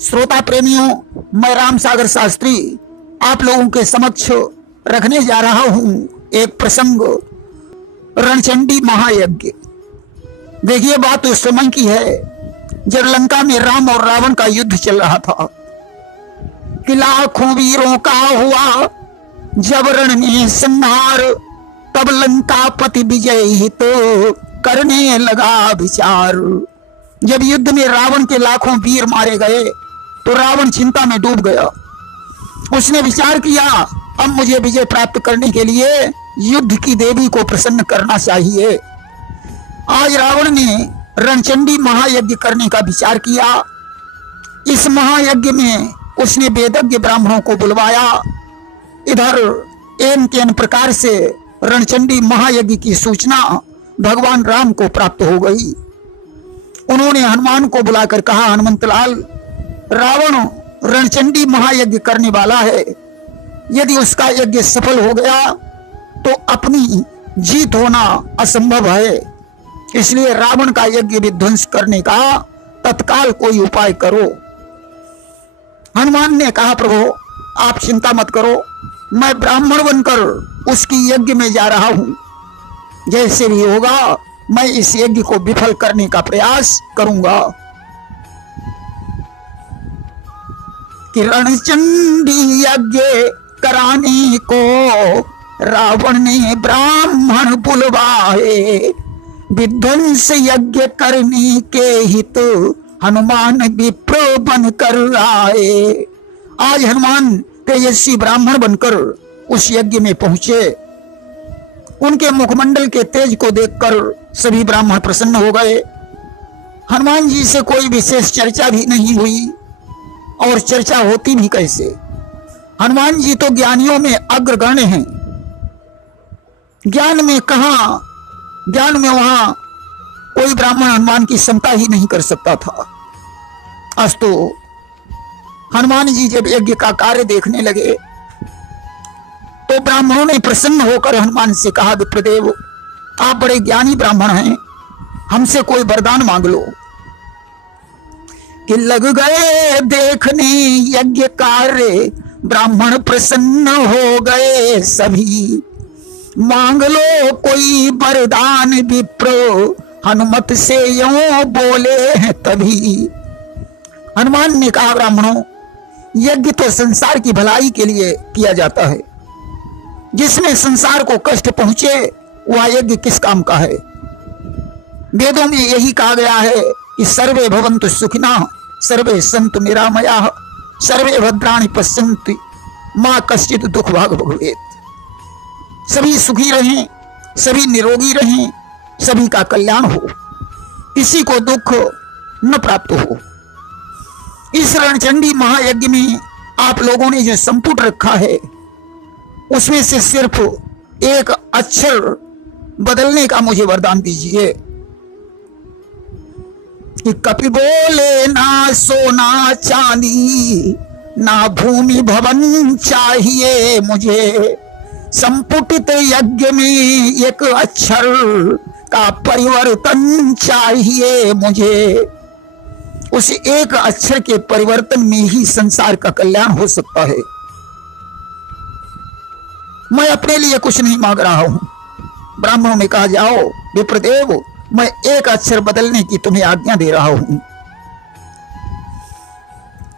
श्रोता प्रेमियों, मैं राम सागर शास्त्री आप लोगों के समक्ष रखने जा रहा हूं एक प्रसंग, रणचंडी महायज्ञ। देखिए, बात उस समय की है जब लंका में राम और रावण का युद्ध चल रहा था कि लाखों वीरों का हुआ जब रण में संहार, तब लंकापति विजय हित करने लगा विचार। जब युद्ध में रावण के लाखों वीर मारे गए तो रावण चिंता में डूब गया। उसने विचार किया, अब मुझे विजय प्राप्त करने के लिए युद्ध की देवी को प्रसन्न करना चाहिए। आज रावण ने रणचंडी महायज्ञ करने का विचार किया। इस महायज्ञ में उसने वेदज्ञ ब्राह्मणों को बुलवाया। इधर एन तेन प्रकार से रणचंडी महायज्ञ की सूचना भगवान राम को प्राप्त हो गई। उन्होंने हनुमान को बुलाकर कहा, हनुमंतलाल, रावण रणचंडी महायज्ञ करने वाला है। यदि उसका यज्ञ सफल हो गया तो अपनी जीत होना असंभव है, इसलिए रावण का यज्ञ विध्वंस करने का तत्काल कोई उपाय करो। हनुमान ने कहा, प्रभु आप चिंता मत करो, मैं ब्राह्मण बनकर उसकी यज्ञ में जा रहा हूं। जैसे भी होगा मैं इस यज्ञ को विफल करने का प्रयास करूंगा। कि रणचंडी यज्ञ कराने को रावण ने ब्राह्मण बुलवाए, विध्वंस यज्ञ करने के हित हनुमान विप्र बनकर आए। आज हनुमान तेजस्वी ब्राह्मण बनकर उस यज्ञ में पहुंचे। उनके मुखमंडल के तेज को देखकर सभी ब्राह्मण प्रसन्न हो गए। हनुमान जी से कोई विशेष चर्चा भी नहीं हुई, और चर्चा होती भी कैसे। हनुमान जी तो ज्ञानियों में अग्रगण्य हैं। ज्ञान में वहां कोई ब्राह्मण हनुमान की क्षमता ही नहीं कर सकता था। अस्तु हनुमान जी जब यज्ञ का कार्य देखने लगे तो ब्राह्मणों ने प्रसन्न होकर हनुमान से कहा, विप्रदेव आप बड़े ज्ञानी ब्राह्मण हैं, हमसे कोई वरदान मांग लो। कि लग गए देखने यज्ञ कार्य, ब्राह्मण प्रसन्न हो गए सभी। मांग लो कोई वरदान विप्रो, हनुमत से यूं बोले हैं तभी। हनुमान ने कहा, ब्राह्मणों यज्ञ तो संसार की भलाई के लिए किया जाता है। जिसमें संसार को कष्ट पहुंचे वह यज्ञ किस काम का है। वेदों में यही कहा गया है कि सर्वे भवन्तु सुखिनः, सर्वे सन्तु निरामयाः, सर्वे भद्राणि पश्यन्तु मां कश्चित् दुख भाग भवेत्। सभी सुखी रहें, सभी निरोगी रहें, सभी का कल्याण हो, किसी को दुख न प्राप्त हो। इस रणचंडी महायज्ञ में आप लोगों ने जो संपुट रखा है उसमें से सिर्फ एक अक्षर बदलने का मुझे वरदान दीजिए। कि कपि बोले ना सोना चांदी, ना भूमि भवन चाहिए मुझे। संपुटित यज्ञ में एक अक्षर का परिवर्तन चाहिए मुझे। उस एक अक्षर के परिवर्तन में ही संसार का कल्याण हो सकता है। मैं अपने लिए कुछ नहीं मांग रहा हूं। ब्राह्मणों ने कहा, जाओ विप्रदेव, मैं एक अक्षर बदलने की तुम्हें आज्ञा दे रहा हूं।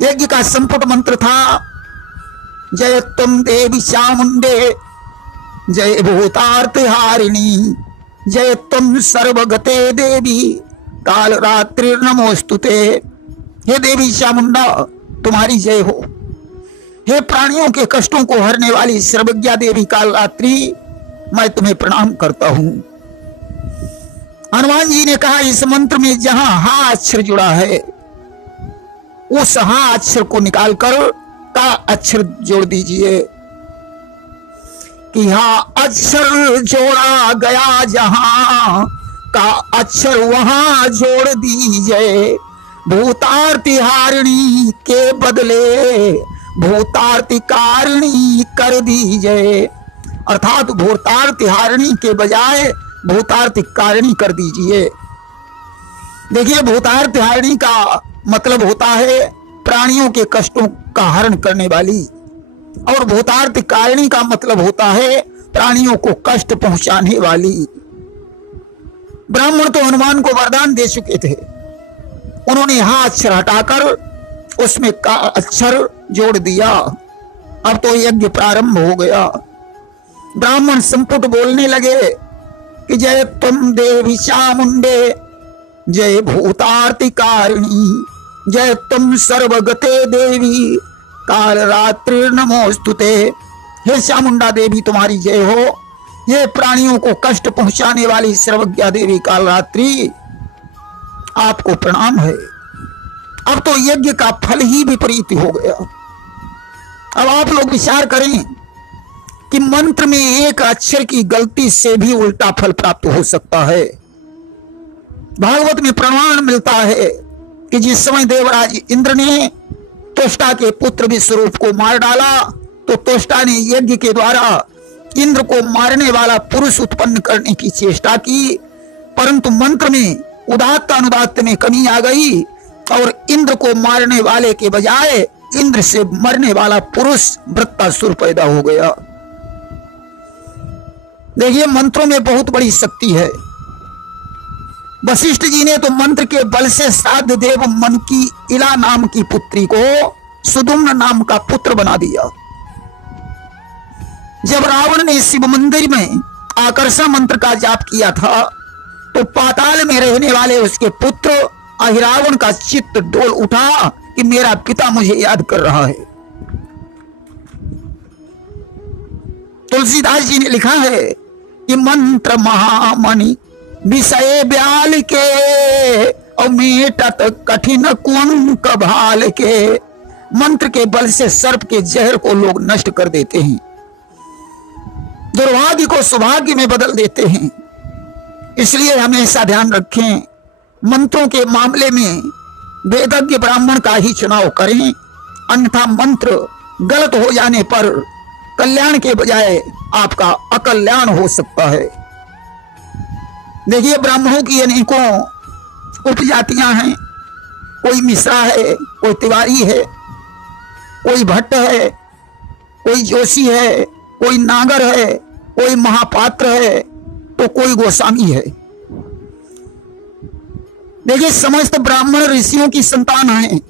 यज्ञ का संपुट मंत्र था, जय तुम देवी चामुंडे, जय भूतार्थ हारिणी, जय तुम सर्वगते देवी, काल रात्रि नमोस्तुते। हे देवी चामुंडा, तुम्हारी जय हो। हे प्राणियों के कष्टों को हरने वाली सर्वज्ञा देवी काल रात्रि, मैं तुम्हें प्रणाम करता हूं। हनुमान जी ने कहा, इस मंत्र में जहां हा अक्षर जुड़ा है उस हा अक्षर को निकालकर का अक्षर जोड़ दीजिए। कि हा अक्षर जोड़ा गया जहां का अक्षर वहां जोड़ दीजिए। भूतार्ति हारिणी के बदले भूतार्ति कारिणी कर दीजिए। अर्थात भूतार्ति हारिणी के बजाय भूतार्ति कारिणी कर दीजिए। देखिए, भूतार्ति हारिणी का मतलब होता है प्राणियों के कष्टों का हरण करने वाली, और भूतार्थ कारिणी का मतलब होता है प्राणियों को कष्ट पहुंचाने वाली। ब्राह्मण तो हनुमान को वरदान दे चुके थे, उन्होंने हा अक्षर हटाकर उसमें का अक्षर जोड़ दिया। अब तो यज्ञ प्रारंभ हो गया। ब्राह्मण संपुट बोलने लगे कि जय तुम देवी चामुंडे, जय भूतार्तिकारिणी, जय तुम सर्वगते देवी, काल रात्रि नमोस्तुते। हे चामुंडा देवी तुम्हारी जय हो, ये प्राणियों को कष्ट पहुंचाने वाली सर्वज्ञा देवी काल रात्रि आपको प्रणाम है। अब तो यज्ञ का फल ही विपरीत हो गया। अब आप लोग विचार करें कि मंत्र में एक अक्षर की गलती से भी उल्टा फल प्राप्त हो सकता है। भागवत में प्रमाण मिलता है कि जिस समय देवराज इंद्र ने त्वष्टा के पुत्र विश्वरूप को मार डाला, तो त्वष्टा ने यज्ञ के द्वारा इंद्र को मारने वाला पुरुष उत्पन्न करने की चेष्टा की, परंतु मंत्र में उदात्त अनुदात्त में कमी आ गई और इंद्र को मारने वाले के बजाय इंद्र से मरने वाला पुरुष वृत्तासुर पैदा हो गया। देखिए, मंत्रों में बहुत बड़ी शक्ति है। वशिष्ठ जी ने तो मंत्र के बल से श्राद्ध देव मन की इला नाम की पुत्री को सुदुम्न नाम का पुत्र बना दिया। जब रावण ने शिव मंदिर में आकर्षण मंत्र का जाप किया था, तो पाताल में रहने वाले उसके पुत्र अहिरावण का चित्त डोल उठा कि मेरा पिता मुझे याद कर रहा है। तुलसीदास जी ने लिखा है कि मंत्र महामणि विषय ब्याल के, और मेटत कठिन कुंक भाल के। मंत्र के बल से सर्प के जहर को लोग नष्ट कर देते हैं, दुर्भाग्य को सौभाग्य में बदल देते हैं। इसलिए हमेशा ध्यान रखें, मंत्रों के मामले में वेदज्ञ ब्राह्मण का ही चुनाव करें, अन्यथा मंत्र गलत हो जाने पर कल्याण के बजाय आपका अकल्याण हो सकता है। देखिए, ब्राह्मणों की अनेकों उपजातियां हैं। कोई मिश्रा है, कोई तिवारी है, कोई भट्ट है, कोई जोशी है, कोई नागर है, कोई महापात्र है, तो कोई गोस्वामी है। देखिए, समस्त ब्राह्मण ऋषियों की संतान हैं।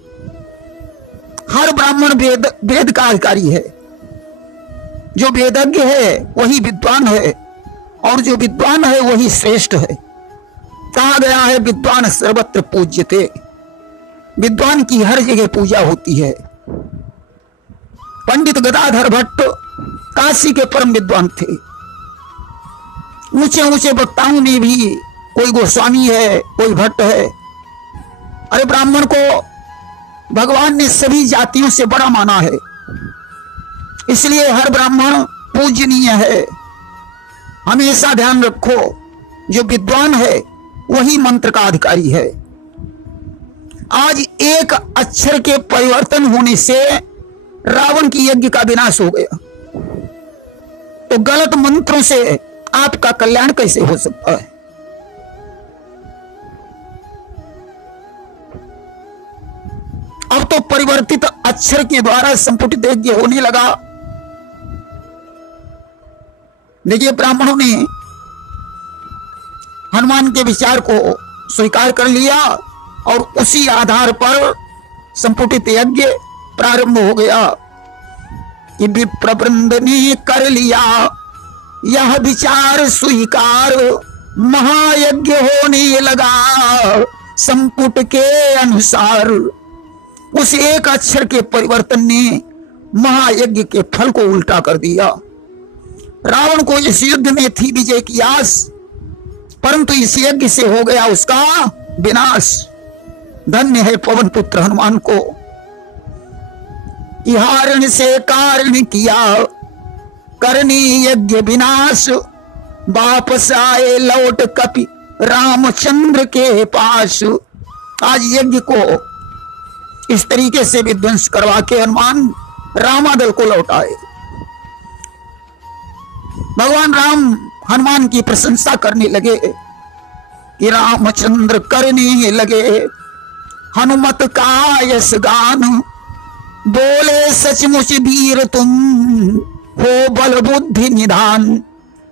हर ब्राह्मण वेद का अधिकारी है। जो वेदज्ञ है वही विद्वान है, और जो विद्वान है वही श्रेष्ठ है। कहा गया है विद्वान सर्वत्र पूज्यते। विद्वान की हर जगह पूजा होती है। पंडित गदाधर भट्ट काशी के परम विद्वान थे। ऊंचे ऊंचे वक्ताओं में भी कोई गोस्वामी है, कोई भट्ट है। अरे, ब्राह्मण को भगवान ने सभी जातियों से बड़ा माना है, इसलिए हर ब्राह्मण पूजनीय है। हमेशा ध्यान रखो, जो विद्वान है वही मंत्र का अधिकारी है। आज एक अक्षर के परिवर्तन होने से रावण की यज्ञ का विनाश हो गया, तो गलत मंत्रों से आपका कल्याण कैसे हो सकता है? अब तो परिवर्तित अक्षर के द्वारा संपुटित यज्ञ होने लगा। देखिए, ब्राह्मणों ने हनुमान के विचार को स्वीकार कर लिया और उसी आधार पर संपुटित यज्ञ प्रारंभ हो गया कि विप्रवृंद ने कर लिया यह विचार स्वीकार, महायज्ञ होने लगा संपुट के अनुसार। उस एक अक्षर के परिवर्तन ने महायज्ञ के फल को उल्टा कर दिया। रावण को इस युद्ध में थी विजय की आस, परंतु इस यज्ञ से हो गया उसका विनाश। धन्य है पवन पुत्र हनुमान को, हारण से कारण किया करनी यज्ञ विनाश। वापस आए लौट कपि रामचंद्र के पास। आज यज्ञ को इस तरीके से विध्वंस करवा के हनुमान रामादल को लौटाए। भगवान राम हनुमान की प्रशंसा करने लगे कि रामचंद्र करने लगे हनुमत का यश गान। बोले सचमुच वीर तुम हो बल बुद्धि निधान।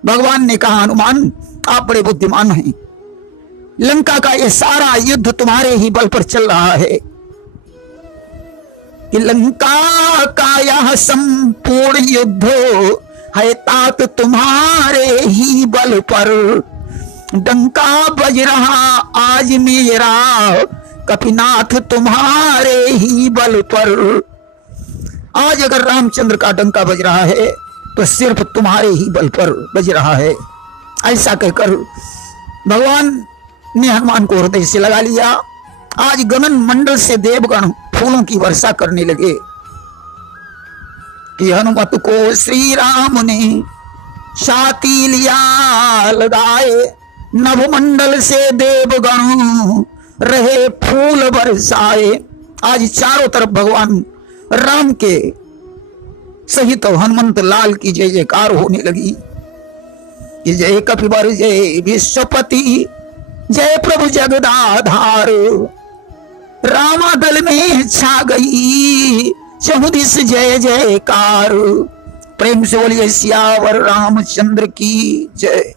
भगवान ने कहा हनुमान आप बड़े बुद्धिमान हैं, लंका का ये सारा युद्ध तुम्हारे ही बल पर चल रहा है कि लंका का यह संपूर्ण युद्ध है तात तुम्हारे ही बल पर। डंका बज रहा आज मेरा कपिनाथ तुम्हारे ही बल पर। आज अगर रामचंद्र का डंका बज रहा है तो सिर्फ तुम्हारे ही बल पर बज रहा है। ऐसा कहकर भगवान ने हनुमान को हृदय से लगा लिया। आज गगन मंडल से देवगण फूलों की वर्षा करने लगे कि हनुमत को श्री राम ने छाती लिया लगाए। नभमंडल से देवगण रहे फूल बरसाए। आज चारों तरफ भगवान राम के सहित हनुमंत लाल की जय जयकार होने लगी कि जय कपिवर जय विश्वपति जय प्रभु जगदाधार। रामादल में छा गई चहुदिस जय जयकार। प्रेम से बोलिए सियावर रामचंद्र की जय।